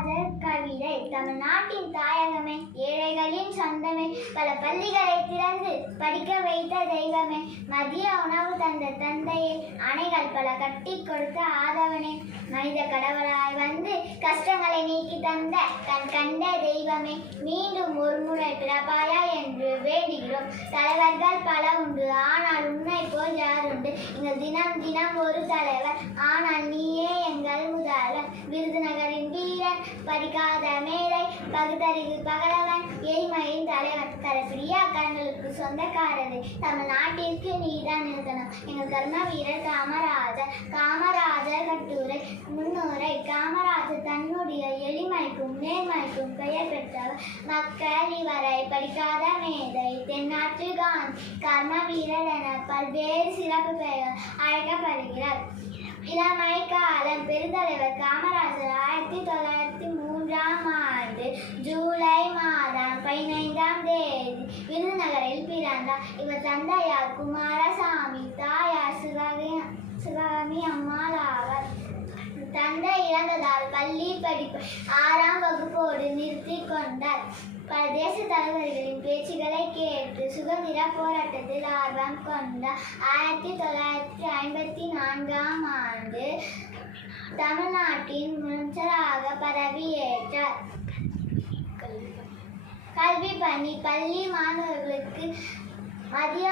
காமராஜர் கவிதை. தமிழ்நாட்டின் தாயகமே, ஏழைகளின் சொந்தமே, பல பள்ளிகளை திறந்து படிக்க வைத்த தெய்வமே, மதிய உணவு தந்த தந்தையே, அணைகள் பல கட்டி கொடுத்த ஆதவனே, மனித கடவுளாய் வந்து கஷ்டங்களை நீக்கி தந்த கண் கண்ட தெய்வமே, மீண்டும் ஒரு முறை பிறப்பாயா என்று வேண்டுகிறோம். தலைவர்கள் பல உண்டு, ஆனால் உன்னை போல் யாருண்டு? எங்கள் தினம் தினம் ஒரு தலைவர், ஆனால் நீயே எங்கள் முதல்வன். விருதுநகரின் வீரன், படிக்காத மேலை, பகுத்தறிவு பகலவன், எளிமையின் தலைவன், கரப்பிரியா கரங்களுக்கு சொந்தக்காரது, தமிழ்நாட்டிற்கு நீதான் நிறுத்தணும். எங்கள் கர்ம வீரர் காமராஜர். காமராஜர் கட்டுரை முன்னுரை. காமராஜர் தன்னுடைய எளிமைக்கும் நேர்மைக்கும் பெயர் பெற்றவர். மக்கள் இவரை படிக்காத மேதை, தென்னாற்று காந்தி, கர்ம வீரர் என பல்வேறு சிறப்பு பெயர் அழைக்கப்படுகிறார். இளமை காலம். பெருந்தலைவர் காமராஜர் 1903 ஜூலை மாதம் 15 விருதுநகரில் பிறந்தார். இவர் தந்தையார் குமாரசாமி, தாயார் சிவகாமி அம்மாள் ஆவார். தந்தை இறந்ததால் பள்ளி படிப்பு 6ஆம் வகுப்போடு நிறுத்தி கொண்டார். பல தேச தலைவர்களின் பேச்சுகளை கேட்டு சுதந்திர போராட்டத்தில் ஆர்வம் கொண்டார். 1954 தமிழ்நாட்டின் முதலமைச்சராக பதவியேற்றார். கல்வி பணி. பள்ளி மாணவர்களுக்கு மதிய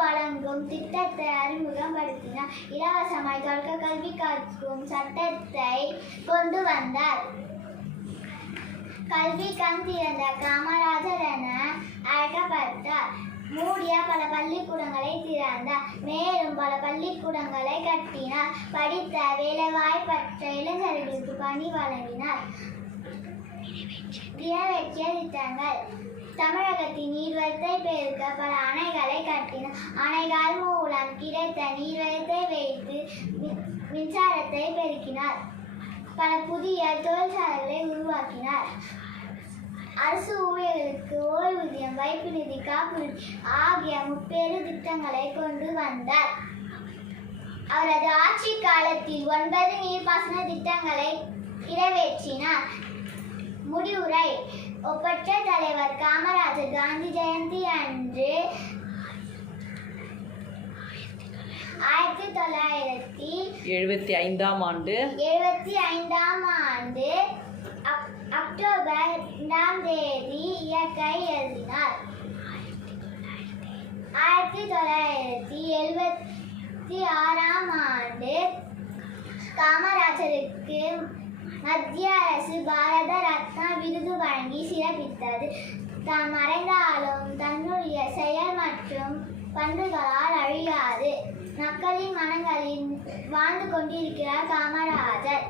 வழங்கும் திட்டத்தை அறிமுகப்படுத்தினார். இலவசமாய் தொடக்க கல்வி கற்கும் சட்டத்தை கொண்டு வந்தார். கல்வி கண் திறந்த காமராஜர் என அழைக்கப்பட்டார். மூடிய பல பள்ளிக்கூடங்களை திறந்தார். மேலும் பல பள்ளிக்கூடங்களை கட்டினார். படித்த வேலைவாய்ப்பற்ற இளைஞர்களுக்கு பணி வழங்கினார். நிறைவேற்றிய திட்டங்கள். தமிழகத்தின் நீர்வளத்தை பெருக்க பல அணைகளை கட்டினார். அணைகள் மூலம் கிடைத்த நீர்வளத்தை வைத்து மின்சாரத்தை பெருக்கினார். பல புதிய தொழிற்சாலைகளை உருவாக்கினார். அரசு ஊழியர்களுக்கு ஓய்வூதியம், வைப்பு நிதி, காப்பீடு ஆகிய முப்பெரு திட்டங்களை கொண்டு வந்தார். அவரது ஆட்சி காலத்தில் 9 நீர்ப்பாசன திட்டங்களை நிறைவேற்றினார். முடிவுரை. ஒப்பற்ற தலைவர் காமராஜர் காந்தி ஜெயந்தி அன்று 1975 ஆண்டு அக்டோபர் 2 இயற்கை எழுதினார். 1976 ஆண்டு காமராஜருக்கு மத்திய அரசு பாரத ரத்னா விருது வழங்கி சிறப்பித்தது. தான் மறைந்தாலும் தன்னுடைய செயல் மற்றும் பண்புகளால் அழியாது மக்களின் மனங்களில் வாழ்ந்து கொண்டிருக்கிறார் காமராஜர்.